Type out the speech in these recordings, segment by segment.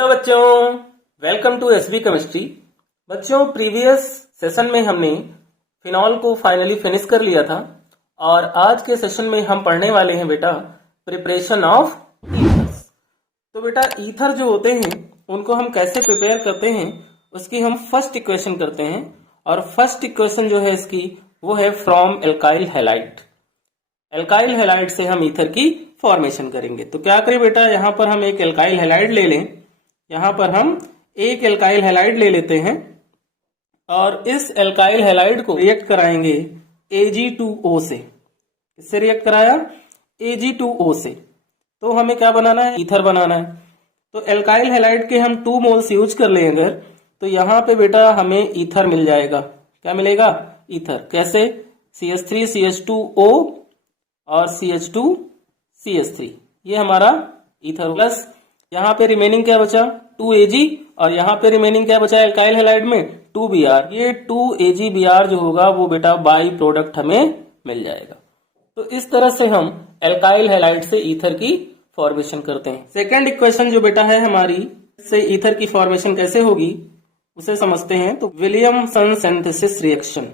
Hello बच्चों, welcome to SB chemistry. बच्चों, previous session में हमने फिनॉल को फाइनली फिनिश कर लिया था और आज के सेशन में हम पढ़ने वाले हैं बेटा प्रिपरेशन ऑफ ईथर्स। तो बेटा ईथर जो होते हैं उनको हम कैसे प्रिपेयर करते हैं उसकी हम फर्स्ट इक्वेशन करते हैं और फर्स्ट इक्वेशन जो है इसकी वो है from alkyl halide. Alkyl halide से हम ईथर की फॉर्मेशन करेंगे। तो क्या करें बेटा, यहाँ पर हम एक एल्काइल हैलाइड ले लें। यहाँ पर हम एक एल्काइल हैलाइड ले लेते हैं और इस एल्काइल हैलाइड को रिएक्ट कराएंगे Ag2O से। किससे रिएक्ट कराया? Ag2O से। तो हमें क्या बनाना है? ईथर बनाना है। तो एल्काइल हैलाइड के हम 2 मोल्स यूज कर लें अगर, तो यहाँ पे बेटा हमें ईथर मिल जाएगा। क्या मिलेगा? ईथर। कैसे? CH3CH2O और CH2CH3, ये हमारा ईथर। प्लस यहाँ पे रिमेनिंग क्या बचा? 2Ag और यहाँ पे रिमेनिंग क्या बचा एल्काइल हैलाइड में? 2Br। ये 2AgBr जो होगा वो बेटा बाई प्रोडक्ट हमें मिल जाएगा। तो इस तरह से हम एल्काइल हैलाइड से ईथर की फॉर्मेशन करते हैं। सेकेंड इक्वेशन जो बेटा है हमारी, से ईथर की फॉर्मेशन कैसे होगी उसे समझते हैं। तो Williamson synthesis reaction,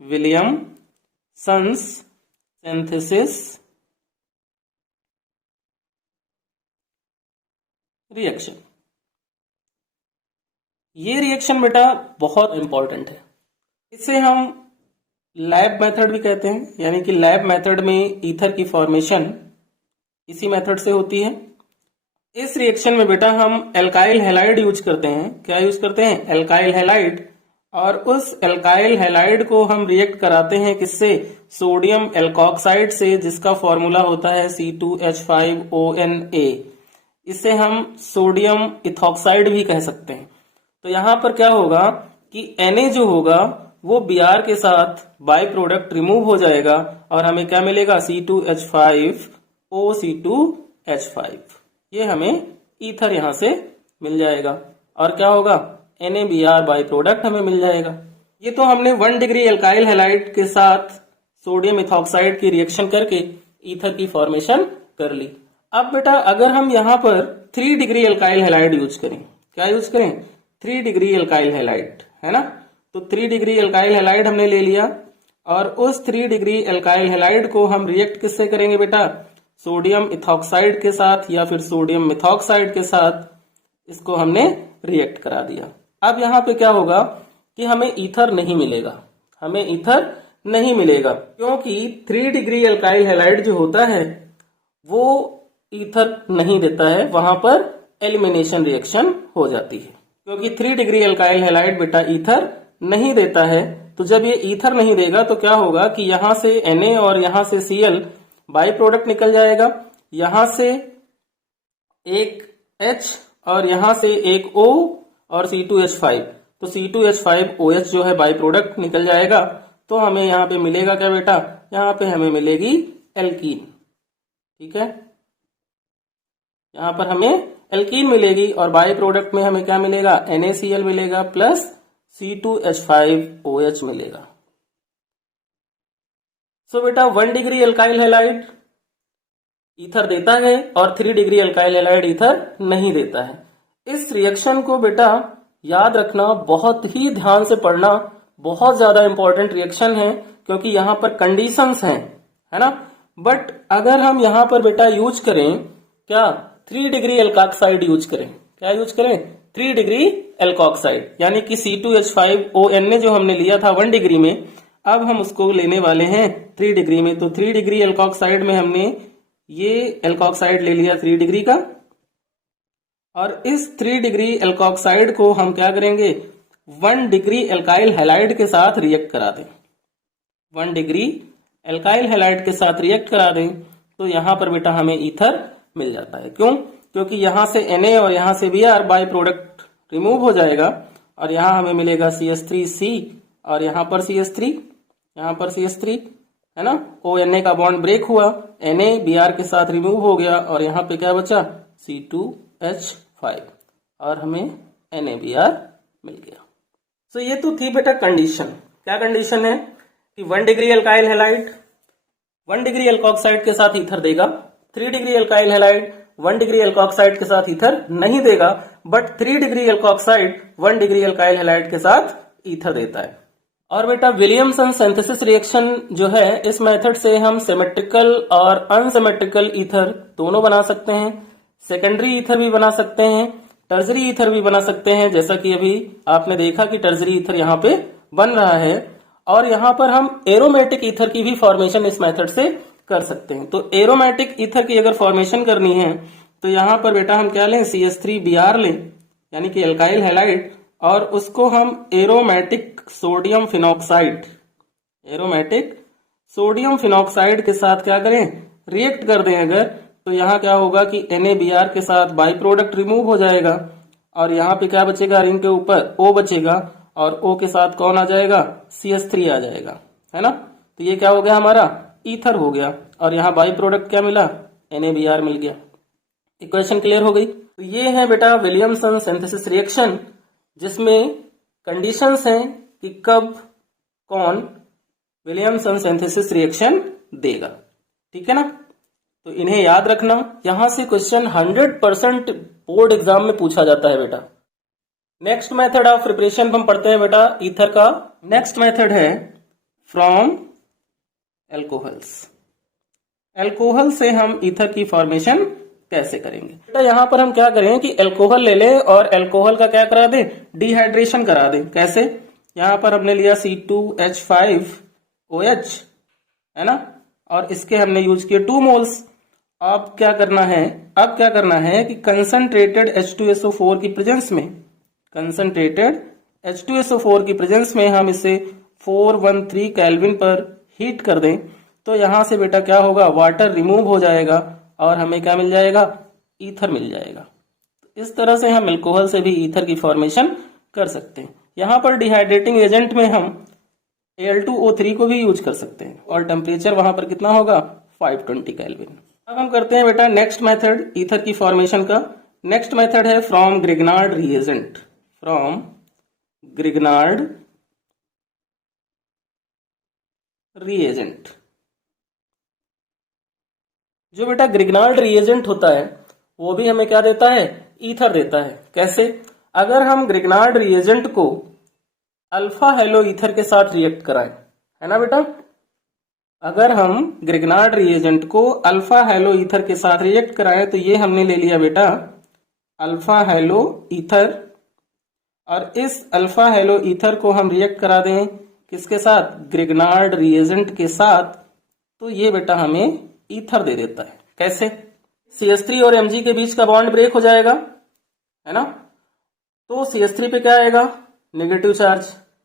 Williamson synthesis reaction, ये रिएक्शन बेटा बहुत इंपॉर्टेंट है। इसे हम लैब मेथड भी कहते हैं, यानी कि लैब मेथड में ईथर की फॉर्मेशन इसी मेथड से होती है। इस रिएक्शन में बेटा हम एल्काइल हैलाइड यूज करते हैं। क्या यूज करते हैं? Alkyl halide. और उस एल्काइल हैलाइड को हम रिएक्ट कराते हैं किससे? सोडियम एल्कोक्साइड से, जिसका फॉर्मूला होता है C2H5ONa। इसे हम सोडियम इथॉक्साइड भी कह सकते हैं। तो यहां पर क्या होगा कि Na जो होगा वो Br के साथ बाई प्रोडक्ट रिमूव हो जाएगा और हमें क्या मिलेगा? C2H5OC2H5। ये हमें ईथर यहां से मिल जाएगा और क्या होगा? NaBr बाई प्रोडक्ट हमें मिल जाएगा। ये तो हमने 1 डिग्री एल्काइल हैलाइड के साथ सोडियम इथॉक्साइड की रिएक्शन करके ईथर की फॉर्मेशन कर ली। अब बेटा अगर हम यहाँ पर 3 डिग्री एल्काइल हैलाइड यूज करें, क्या यूज करें? 3 डिग्री एल्काइल हैलाइड, है ना। तो 3 डिग्री एल्काइल हैलाइड हमने ले लिया और उस 3 डिग्री एल्काइल हैलाइड को हम रिएक्ट किससे करेंगे बेटा? सोडियम इथॉक्साइड के साथ या फिर सोडियम मिथॉक्साइड के साथ। इसको हमने रिएक्ट करा दिया। अब यहाँ पे क्या होगा कि हमें ईथर नहीं मिलेगा, हमें ईथर नहीं मिलेगा, क्योंकि 3 डिग्री एल्काइल हैलाइड जो होता है वो ईथर नहीं देता है, वहां पर एलिमिनेशन रिएक्शन हो जाती है। क्योंकि 3 डिग्री एल्काइल हैलाइड बेटा ईथर नहीं देता है, तो जब ये ईथर नहीं देगा तो क्या होगा कि यहां से Na और यहां से Cl बाई प्रोडक्ट निकल जाएगा, यहां से एक H और यहां से एक O और C2H5। तो C2H5OH जो है बाई प्रोडक्ट निकल जाएगा। तो हमें यहाँ पे मिलेगा क्या बेटा? यहाँ पे हमें मिलेगी एल्कीन। ठीक है, यहाँ पर हमें एल्कीन मिलेगी और बाई प्रोडक्ट में हमें क्या मिलेगा? NaCl मिलेगा प्लस C2H5OH मिलेगा। सो बेटा 1 डिग्री एल्काइल हैलाइड ईथर देता है और 3 डिग्री एल्काइल हैलाइड ईथर नहीं देता है। इस रिएक्शन को बेटा याद रखना, बहुत ही ध्यान से पढ़ना, बहुत ज्यादा इंपॉर्टेंट रिएक्शन है क्योंकि यहाँ पर कंडीशंस हैं, है ना। बट अगर हम यहाँ पर बेटा यूज करें क्या? 3 डिग्री एल्कोक्साइड यूज करें। क्या यूज करें? 3 डिग्री एल्कोक्साइड, यानी कि C2H5ONa जो हमने लिया था 1 डिग्री में, अब हम उसको लेने वाले हैं 3 डिग्री में। तो 3 डिग्री एल्कोक्साइड में हमने ये एल्कोक्साइड ले लिया 3 डिग्री का और इस 3 डिग्री एल्कोक्साइड को हम क्या करेंगे? 1 डिग्री एल्काइल हैलाइड के साथ रिएक्ट करा दें। 1 डिग्री एल्काइल हैलाइड के साथ रिएक्ट करा दें तो यहां पर बेटा हमें ईथर मिल जाता है। क्यों? क्योंकि यहां से Na और यहां से Br बाई प्रोडक्ट रिमूव हो जाएगा और यहां हमें मिलेगा CH3C और यहां पर CH3, यहां पर CH3, है ना। ONa का बॉन्ड ब्रेक हुआ, Na Br के साथ रिमूव हो गया और यहां पे क्या बचा? C2H5 और हमें NaBr मिल गया। तो ये तो थी बेटा कंडीशन। क्या कंडीशन है कि 1 degree alkyl halide 1 degree alkoxide के साथ ईथर देगा, 3 degree alkyl halide 1 degree alkoxide के साथ ईथर नहीं देगा, but 3 degree alkoxide 1 degree alkyl halide के साथ ईथर देता है। और बेटा विलियमसन सिंथेसिस रिएक्शन जो है, इस मेथड से हम सिमेट्रिकल और अनसिमेट्रिकल ईथर दोनों बना सकते हैं। सेकेंडरी ईथर भी बना सकते हैं, टर्जरी ईथर भी बना सकते हैं, जैसा कि अभी आपने देखा कि टर्जरी ईथर यहाँ पे बन रहा है। और यहाँ पर हम एरोमेटिक ईथर की भी फॉर्मेशन इस मेथड से कर सकते हैं। तो एरोमेटिक ईथर की अगर फॉर्मेशन करनी है तो यहाँ पर बेटा हम क्या लें, CH3Br लें, यानी कि एल्काइल हैलाइड, और उसको हम एरोमेटिक सोडियम फिनॉक्साइड के साथ क्या करें, रिएक्ट कर दें अगर, तो यहाँ क्या होगा कि NaBr के साथ बाई प्रोडक्ट रिमूव हो जाएगा और यहाँ पे क्या बचेगा, रिंग के ऊपर O बचेगा और O के साथ कौन आ जाएगा, CH3 आ जाएगा, है ना। तो ये क्या हो गया, हमारा ईथर हो गया और यहाँ बाई प्रोडक्ट क्या मिला, NaBr मिल गया। इक्वेशन क्लियर हो गई। तो ये है बेटा विलियमसन सिंथेसिस रिएक्शन, जिसमें कंडीशंस हैं कि कब कौन विलियमसन सिंथेसिस रिएक्शन देगा, ठीक है ना। तो इन्हें याद रखना, यहां से क्वेश्चन 100% बोर्ड एग्जाम में पूछा जाता है बेटा। नेक्स्ट मेथड ऑफ प्रिपरेशन हम पढ़ते हैं बेटा ईथर का। नेक्स्ट मेथड है फ्रॉम एल्कोहल्स। एल्कोहल से हम ईथर की फॉर्मेशन कैसे करेंगे बेटा, यहां पर हम क्या करें कि एल्कोहल ले लें और एल्कोहल का क्या करा दें, डिहाइड्रेशन करा दें। कैसे, यहां पर हमने लिया C2H5OH, है ना, और इसके हमने यूज किए 2 मोल्स। अब क्या करना है कि कंसंट्रेटेड H2SO4 की प्रेजेंस में हम इसे 413 केल्विन पर हीट कर दें, तो यहां से बेटा क्या होगा, वाटर रिमूव हो जाएगा और हमें क्या मिल जाएगा, ईथर मिल जाएगा। इस तरह से हम एल्कोहल से भी ईथर की फॉर्मेशन कर सकते हैं। यहाँ पर डिहाइड्रेटिंग एजेंट में हम Al2O3 को भी यूज कर सकते हैं और टेम्परेचर वहां पर कितना होगा, 520 केल्विन। अब हम करते हैं बेटा नेक्स्ट मेथड ईथर की फॉर्मेशन का। नेक्स्ट मेथड है फ्रॉम ग्रिग्नार्ड रिएजेंट। जो बेटा ग्रिग्नार्ड रिएजेंट होता है वो भी हमें क्या देता है, ईथर देता है। कैसे, अगर हम ग्रिग्नार्ड रिएजेंट को अल्फा हेलो ईथर के साथ रिएक्ट कराएं, है ना बेटा, अगर हम ग्रिग्नार्ड रिएजेंट को अल्फा हेलो ईथर के साथ रिएक्ट कराएं, तो ये हमने ले लिया बेटा अल्फा हेलो ईथर, और इस अल्फा हेलो ईथर को हम रिएक्ट करा दें किसके साथ, ग्रिग्नार्ड रिएजेंट के साथ, तो ये बेटा हमें ईथर दे देता है। कैसे, CH3 और Mg के बीच का बॉन्ड ब्रेक हो जाएगा, है ना, तो CH3 पे क्या आएगा, नेगेटिव चार्ज,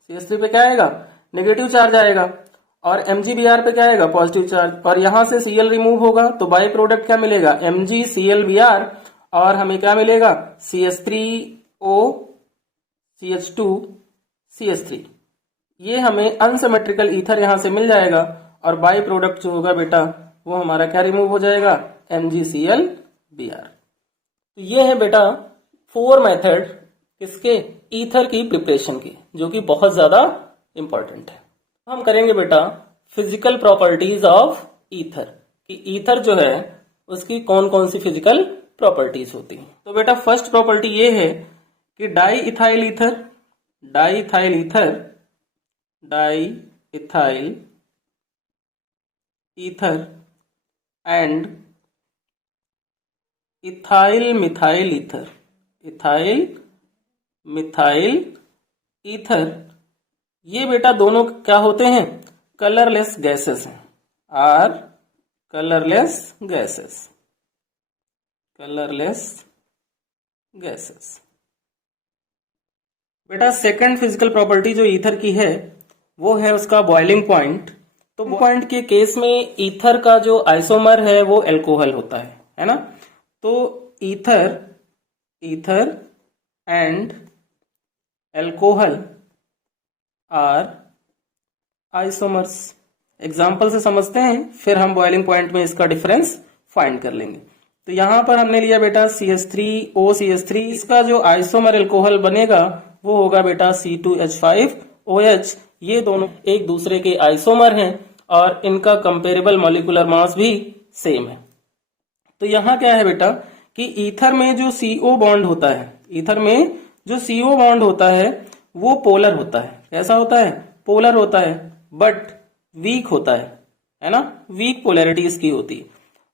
CH3 पे क्या आएगा, नेगेटिव चार्ज आएगा, और MgBr पे क्या आएगा, पॉजिटिव चार्ज, और यहां से Cl रिमूव होगा तो बाई प्रोडक्ट क्या मिलेगा, MgClBr, और हमें क्या मिलेगा, CH3OCH2CH3। ये हमें अनसिमेट्रिकल ईथर यहां से मिल जाएगा और बाई प्रोडक्ट जो होगा बेटा वो हमारा क्या रिमूव हो जाएगा, MgClBr। तो ये है बेटा 4 मेथड किसके, ईथर की प्रिपरेशन की, जो कि बहुत ज्यादा इंपॉर्टेंट है। हम करेंगे बेटा फिजिकल प्रॉपर्टीज ऑफ ईथर, कि ईथर जो है उसकी कौन कौन सी फिजिकल प्रॉपर्टीज होती हैं। तो बेटा फर्स्ट प्रॉपर्टी ये है कि di ethyl ether and ethyl methyl ether, ये बेटा दोनों क्या होते हैं, कलरलेस गैसेस हैं, आर कलरलेस गैसेस। बेटा सेकंड फिजिकल प्रॉपर्टी जो ईथर की है वो है उसका बॉइलिंग पॉइंट। तो पॉइंट के केस में ईथर का जो आइसोमर है वो एल्कोहल होता है ना। तो ether and alcohol are isomers. Example से समझते हैं, फिर हम बॉइलिंग पॉइंट में इसका डिफरेंस फाइंड कर लेंगे। तो यहां पर हमने लिया बेटा CH3OCH3, इसका जो आइसोमर एल्कोहल बनेगा वो होगा बेटा C2H5OH। ये दोनों एक दूसरे के आइसोमर हैं और इनका कंपेरेबल मॉलिक्यूलर मास भी सेम है। तो यहां क्या है बेटा कि ईथर में जो CO बॉन्ड होता है, ईथर में जो CO बॉन्ड होता है वो पोलर होता है। कैसा होता है? पोलर होता है, बट वीक होता है ना, वीक पोलैरिटी इसकी होती है।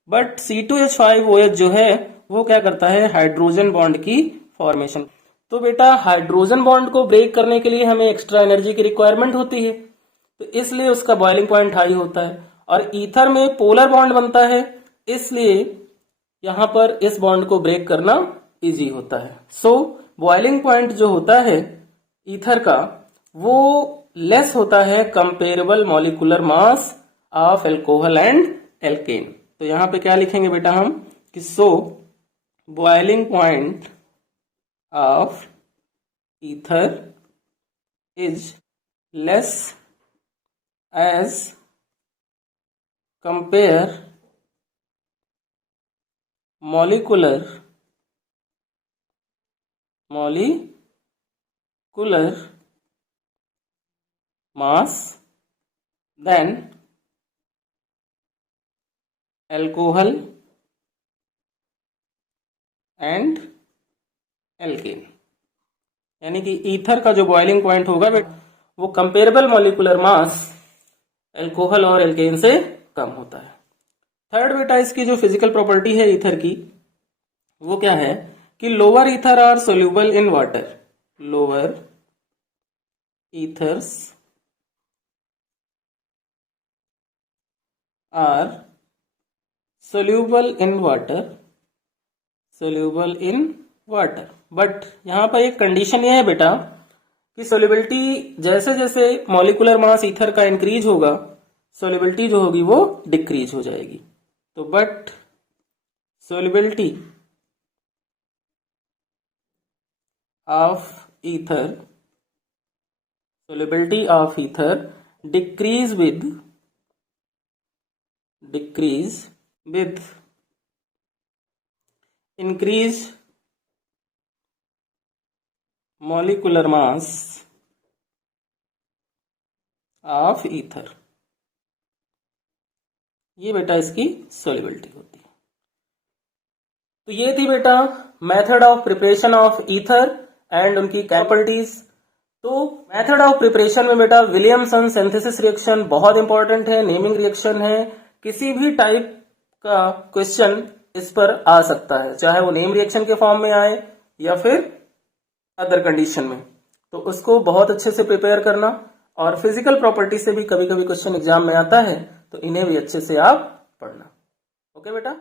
बट C2H5OH जो है वो क्या करता है? हाइड्रोजन बॉन्ड की फॉर्मेशन। तो बेटा हाइड्रोजन बॉन्ड को ब्रेक करने के लिए हमें एक्स्ट्रा एनर्जी की रिक्वायरमेंट होती है, तो इसलिए उसका बॉइलिंग पॉइंट हाई होता है। और ईथर में पोलर बॉन्ड बनता है, इसलिए यहां पर इस बॉन्ड को ब्रेक करना इजी होता है। सो बॉइलिंग पॉइंट जो होता है ईथर का वो लेस होता है comparable molecular mass of alcohol and alkane. तो यहां पे क्या लिखेंगे बेटा हम कि so boiling point of ether is less as compare molecular mass than alcohol and alkane। यानी कि ईथर का जो बॉइलिंग पॉइंट होगा वो कंपेरेबल मॉलिक्यूलर मास एल्कोहल और एल्केन से कम होता है। थर्ड बेटा इसकी जो फिजिकल प्रॉपर्टी है ईथर की वो क्या है कि lower ether are soluble in water. Lower ethers are soluble in water, soluble in water. But यहां पर एक कंडीशन ये है बेटा कि सोल्यूबिलिटी जैसे जैसे मॉलिक्यूलर मास ईथर का इंक्रीज होगा सोल्यूबिलिटी जो होगी वो डिक्रीज हो जाएगी। तो but solubility of ether decrease with increase molecular mass of ether. ये बेटा इसकी सोल्युबिलिटी होती है। तो ये थी बेटा method of preparation of ether and उनकी प्रॉपर्टीज। तो मेथड ऑफ प्रिपरेशन में बेटा विलियमसन सिंथेसिस रिएक्शन बहुत इंपॉर्टेंट है, नेमिंग रिएक्शन है। किसी भी टाइप का क्वेश्चन इस पर आ सकता है, चाहे वो नेम रिएक्शन के फॉर्म में आए या फिर अदर कंडीशन में। तो उसको बहुत अच्छे से प्रिपेयर करना, और फिजिकल प्रॉपर्टी से भी कभी कभी क्वेश्चन एग्जाम में आता है, तो इन्हें भी अच्छे से आप पढ़ना। ओके बेटा।